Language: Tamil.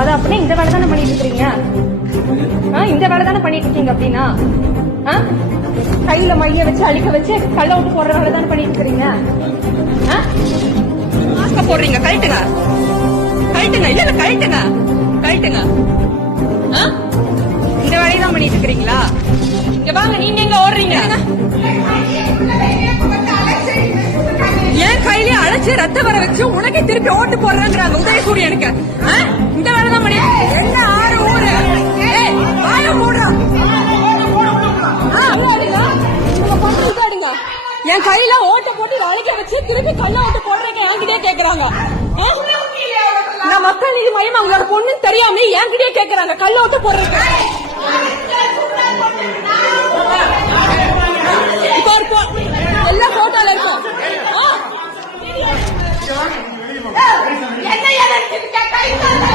அது அப்படின்னா இந்த வேலை தானே பண்ணிட்டு இருக்கீங்க? இந்த வேலை தானே பண்ணிட்டு இருக்கீங்க அப்படின்னா? கையில மைய வச்சு அழிக்க வச்சு கள்ள விட்டு போடுற வேலை தானே பண்ணிட்டு இருக்கீங்க? மாஸ்க போடுறீங்க, கழட்டுங்க கழட்டுங்க, இல்ல இல்ல கழட்டுங்க கழட்டுங்க. இந்த வேலையை தான் பண்ணிட்டு இருக்கிறீங்களா? இங்க வாங்க, நீங்க எங்க ஓடுறீங்க? என் கையிலே அழைச்சு ரத்த வர வச்சு உனக்கே திருப்பி ஓட்டு போடுறாங்க உதயசூரியனுக்கு. இந்த வேலை தான் பண்ணி என்ன 6 ஊரு வாய மூடுறான். என் கையில ஓட்ட போட்டு அழைக்க வச்சு திருப்பி கள்ள ஓட்டு போடுறீங்க என்கிட்டே கேக்குறாங்க. நான் மக்கள் நீதி மையம் அவங்களோட பொண்ணு தெரியாம என்கிட்டே கேக்குறாங்க கள்ள ஓட்டு போடுறீங்க. எல்லா போட்டோல இருக்கும். என்ன